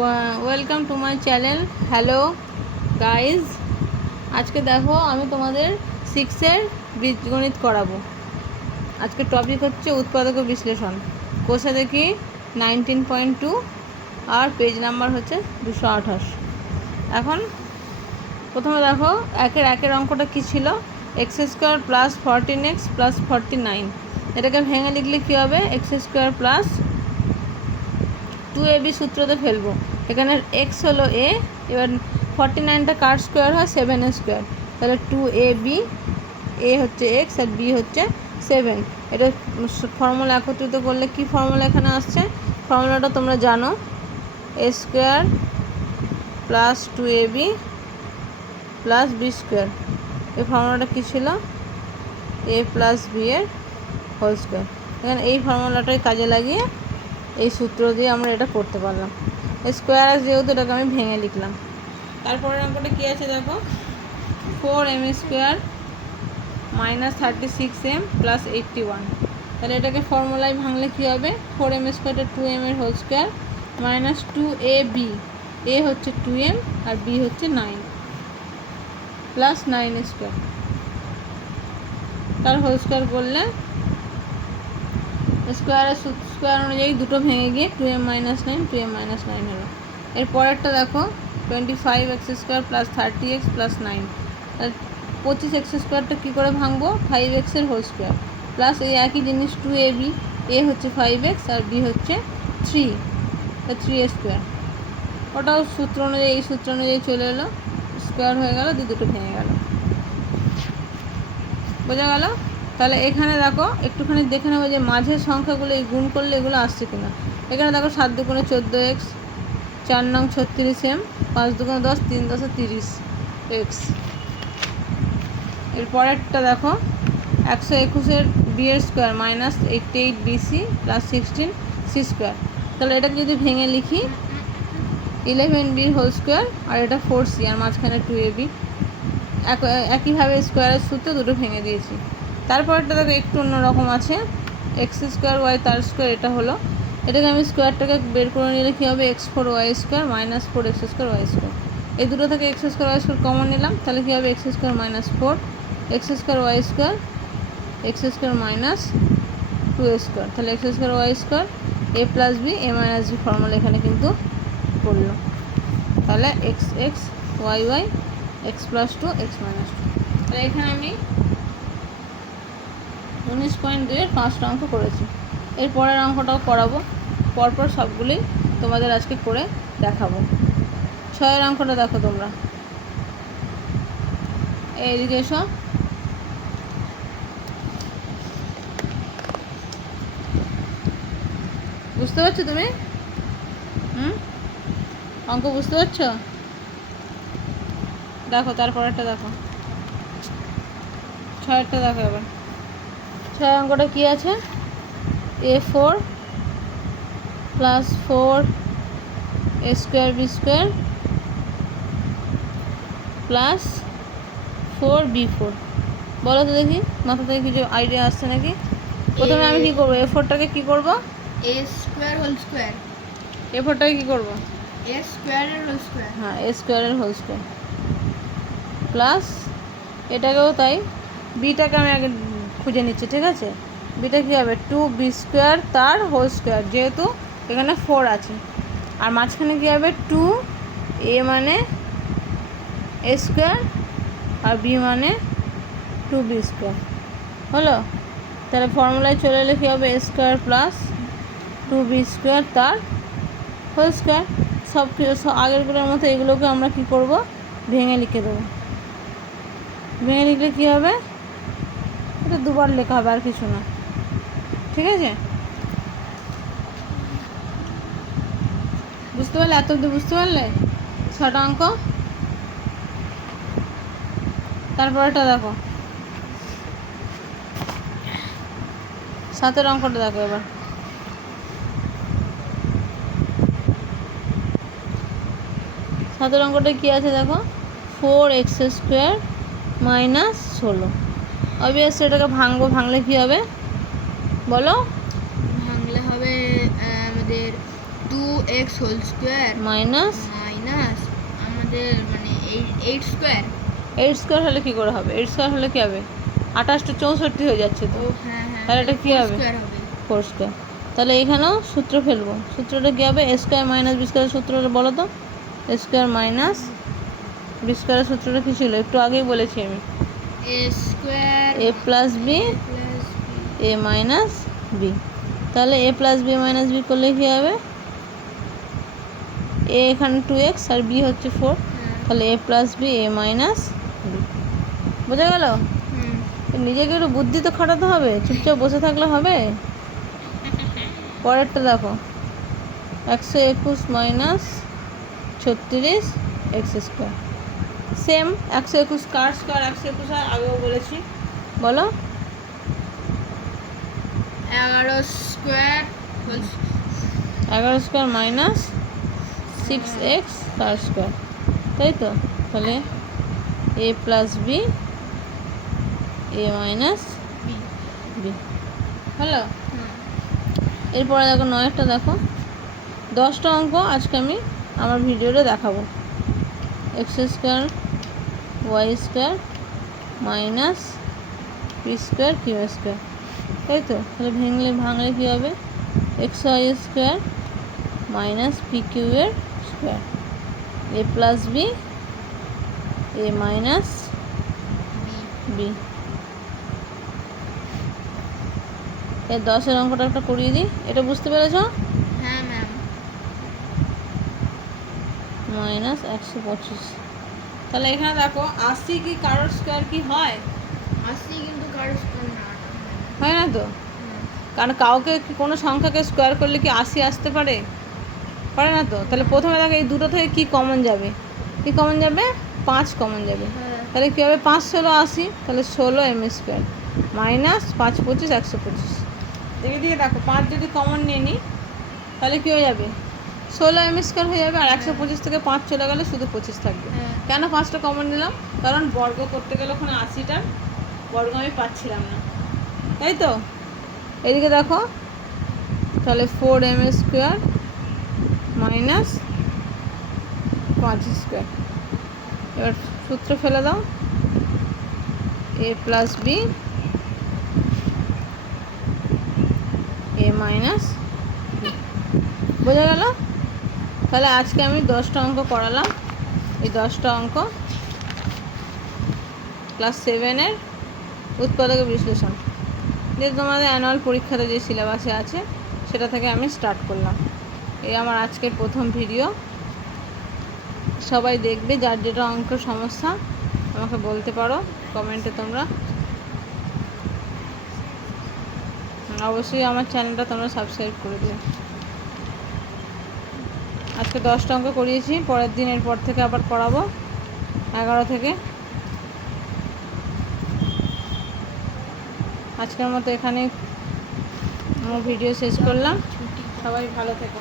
Welcome to my channel. Hello guys, আজকে দেখো আমি তোমাদের 6-এর বীজগণিত করাবো। আজকে টপিক হচ্ছে উৎপাদক ও বিশ্লেষণ। কোষে দেখি 19.2 আর পেজ নাম্বার হচ্ছে 228। এখন প্রথমে দেখো একের অঙ্কটা কী ছিল, x² প্লাস 14x প্লাস 49। এটাকে ভেঙে লিখলে কী হবে, x² প্লাস 2ab সূত্রতে ফেলবো। এখানে এক্স হলো এ, এবার 49টা কার স্কোয়ার হয় 7a², তাহলে 2ab, এ হচ্ছে এক্স আর বি হচ্ছে 7। এটা ফর্মুলা একত্রিত করলে কি ফর্মুলা এখানে আসছে, ফর্মুলাটা তোমরা জানো, a² plus 2ab plus b²। এই ফর্মুলাটা কী ছিল, a প্লাস বি এর হোল স্কোয়ার। এখানে এই ফর্মুলাটাই কাজে লাগিয়ে এই সূত্র দিয়ে আমরা এটা করতে পারলাম। স্কোয়ার আছে যেহেতু এটাকে আমি ভেঙে লিখলাম। তারপরের অঙ্কটা কী আছে দেখো, 4m² মাইনাস 36m প্লাস 81। তাহলে এটাকে ফর্মুলায় ভাঙলে কী হবে, 4m²টা 2m এর হোল স্কোয়ার মাইনাস 2ab, এ হচ্ছে 2m আর বি হচ্ছে 9 প্লাস 9² তার হোল স্কোয়ার করলে স্কোয়ার অনুযায়ী দুটো ভেঙে গিয়ে 2m মাইনাস 9 হলো। এর পরেরটা দেখো 25x² প্লাস 30x প্লাস 9। 25x²টা কী করে ভাঙবো, 5x এর হোল স্কোয়ার প্লাস এই একই জিনিস 2ab, এ হচ্ছে 5x আর বি হচ্ছে 3, 3a²। ওটাও সূত্র অনুযায়ী, এই সূত্র অনুযায়ী চলে এলো, স্কোয়ার হয়ে গেল, দুটো ভেঙে গেল। বোঝা গেল? তাহলে এখানে দেখো একটুখানি দেখে নেবো যে মাঝের সংখ্যাগুলো এই গুণ করলে এগুলো আসছে কিনা। এখানে দেখো 7 দুগুণে 14x, 4 নং 36m, 5 দুগুণে 10, 3 10 30x। এর পরেরটা দেখো 121-এর বি এর square minus 88bc plus 16c²। তাহলে এটাকে যদি ভেঙে লিখি 11b হোল স্কোয়ার আর এটা 4c আর মাঝখানে 2ab। একইভাবে স্কোয়ারের সূত্রে দুটো ভেঙে দিয়েছি। তারপরটা দেখো একটু অন্যরকম আছে, x² y তার স্কোয়ার। এটা হলো, এটাকে আমি স্কোয়ারটাকে বের করে নিলে কী হবে, x4y² মাইনাস 4x² y²। এই দুটো থেকে x² y² কমন নিলাম, তাহলে কী হবে, x² minus 4 x² y² minus 2a²। তাহলে x² y² a plus B, a minus B formula এখানে কিন্তু করলো। তাহলে x y y x plus 2 x minus 2। তাহলে এখানে আমি 19.2-এর 5টা অঙ্ক করেছি। এর পরের অঙ্কটাও করাবো, পরপর সবগুলোই তোমাদের আজকে করে দেখাবো। 6-এর অঙ্কটা দেখো তোমরা, এইদিকে এসো। বুঝতে পারছো তুমি? অঙ্ক বুঝতে পারছো? দেখো তারপরেরটা দেখো, 6-এরটা দেখো। এবার 6 অঙ্কটা কী আছে, a4 plus 4a²b² plus 4b4। বলো তো দেখি, মাথা থেকে কিছু আইডিয়া আসছে নাকি? প্রথমে আমি কী করবো, a4টাকে কী করবো, a² হোল স্কোয়ার। a4টাকে কী করবো, a² এর হোল স্কোয়ার। হ্যাঁ a² এর হোল স্কোয়ার প্লাস এটাকেও তাই। বিটাকে আমি আগে খুঁজে নিচ্ছি, ঠিক আছে। বিটা কী হবে, 2b² তার হোল স্কোয়ার, যেহেতু এখানে 4 আছে। আর মাঝখানে কী হবে, 2a মানে a² আর বি মানে 2b²। হলো? তাহলে ফর্মুলায় চলে এলে কী হবে, a² প্লাস 2b² তার হোল স্কোয়ার। সব আগেরগুলোর মতো এগুলোকে আমরা কী করব, ভেঙে লিখে দেবো। ভেঙে লিখলে কী হবে, এটা দুবার লেখা হবে, আর কিছু না, ঠিক আছে। বুঝতে পারলে? এত অব্দি বুঝতে পারলে 6টা অঙ্ক? তারপরেটা দেখো, 7-এর অঙ্কটা দেখো। এবার 7-এর অঙ্কটা কী আছে দেখো, 4x² মাইনাস 16। অবভিয়াসলি এটাকে ভাঙবো, ভাঙলে কী হবে বলো, ভাঙলে হবে আমাদের 2 x whole square minus minus আমাদের মানে 8 স্কোয়ার। 8 স্কোয়ার হলে কী করে হবে? 8 স্কোয়ার হলে কী হবে? 28টা 64 হয়ে যাচ্ছে তো। ও হ্যাঁ হ্যাঁ, তাহলে এটা কী হবে? স্কোয়ার হবে। 4 স্কোয়ার। তাহলে এখানেও সূত্র ফেলবো। সূত্রটা কী হবে? এ স্কোয়ার মাইনাস বি স্কোয়ারের সূত্রটা বলো তো। এ স্কোয়ার মাইনাস বি স্কোয়ারের সূত্রটা কী ছিল? একটু আগেই বলেছি আমি। এ square A plus B plus A minus B. তাহলে A plus B minus B করলে কী হবে? এ এখানে 2x আর বি হচ্ছে 4, তাহলে A plus B A minus B. বোঝা গেল? নিজেকে একটু বুদ্ধি তো খাটাতে হবে, চুপচাপ বসে থাকলে হবে? পরেরটা দেখো, 121 মাইনাস 36 এক্স স্কোয়ার। সেম 121 কার স্কোয়ার 121 আগেও বলেছি, বলো। 11 square whole 11 square minus 6x কার স্কোয়ার, তাই তো? তাহলে A plus B A minus B. B হলো। এরপরে দেখো 9টা দেখো, 10টা অঙ্ক আজকে আমি আমার ভিডিওতে দেখাবো। X square y square minus p square q square, তাই তো? তাহলে ভাঙলে কী হবে? X y square minus p q এর square A plus B A minus B. এর 10-এর অঙ্কটা একটা করিয়ে দিই, এটা বুঝতে পেরেছ? হ্যাঁ ম্যাম। মাইনাস 125। তাহলে এখানে দেখো 80 কি কারোর স্কোয়ার কি হয়? 80 কিন্তু কারো স্কোয়ার না। হয় না তো? কারণ কাউকে কোনো সংখ্যাকে স্কোয়ার করলে কি 80 আসতে পারে? পারে না তো। তাহলে প্রথমে দেখো এই দুটো থেকে কি কমন যাবে? কি কমন যাবে? 5 কমন যাবে। তাহলে কী হবে? 5 ষোলো 80, তাহলে 16 এম স্কোয়ার মাইনাস 5 25 125। দেখে দেখো 5 যদি কমন নিয়ে নিই তাহলে কী হয়ে যাবে? 16 এম স্কোয়ার হয়ে যাবে, আর 125 থেকে 5 চলে গেলে শুধু 25 থাকবে। কেন 5টা কমন নিলাম? কারণ বর্গ করতে গেলে ওখানে 80টার বর্গ আমি পাচ্ছিলাম না, তাই তো? এদিকে দেখো, তাহলে 4 এম স্কোয়ার মাইনাস 5 স্কোয়ার। এবার সূত্র ফেলে দাও, এ plus B A minus B. বোঝা গেল? তাহলে আজকে আমি 10টা অঙ্ক করালাম। এই 10টা অঙ্ক ক্লাস 7-এর উৎপাদকের বিশ্লেষণ, যে তোমাদের অ্যানুয়াল পরীক্ষাতে যে সিলেবাসে আছে সেটা থেকে আমি স্টার্ট করলাম। এই আমার আজকের প্রথম ভিডিও। সবাই দেখবে, যার যেটা অঙ্কের সমস্যা আমাকে বলতে পারো কমেন্টে তোমরা। অবশ্যই আমার চ্যানেলটা তোমরা সাবস্ক্রাইব করে দিও। আজকে 10টা অঙ্ক করিয়েছি, পরের দিন এরপর থেকে আবার করাবো 11 থেকে। আজকের মতো এখানে আমার ভিডিও শেষ করলাম। সবাই ভালো থেকো।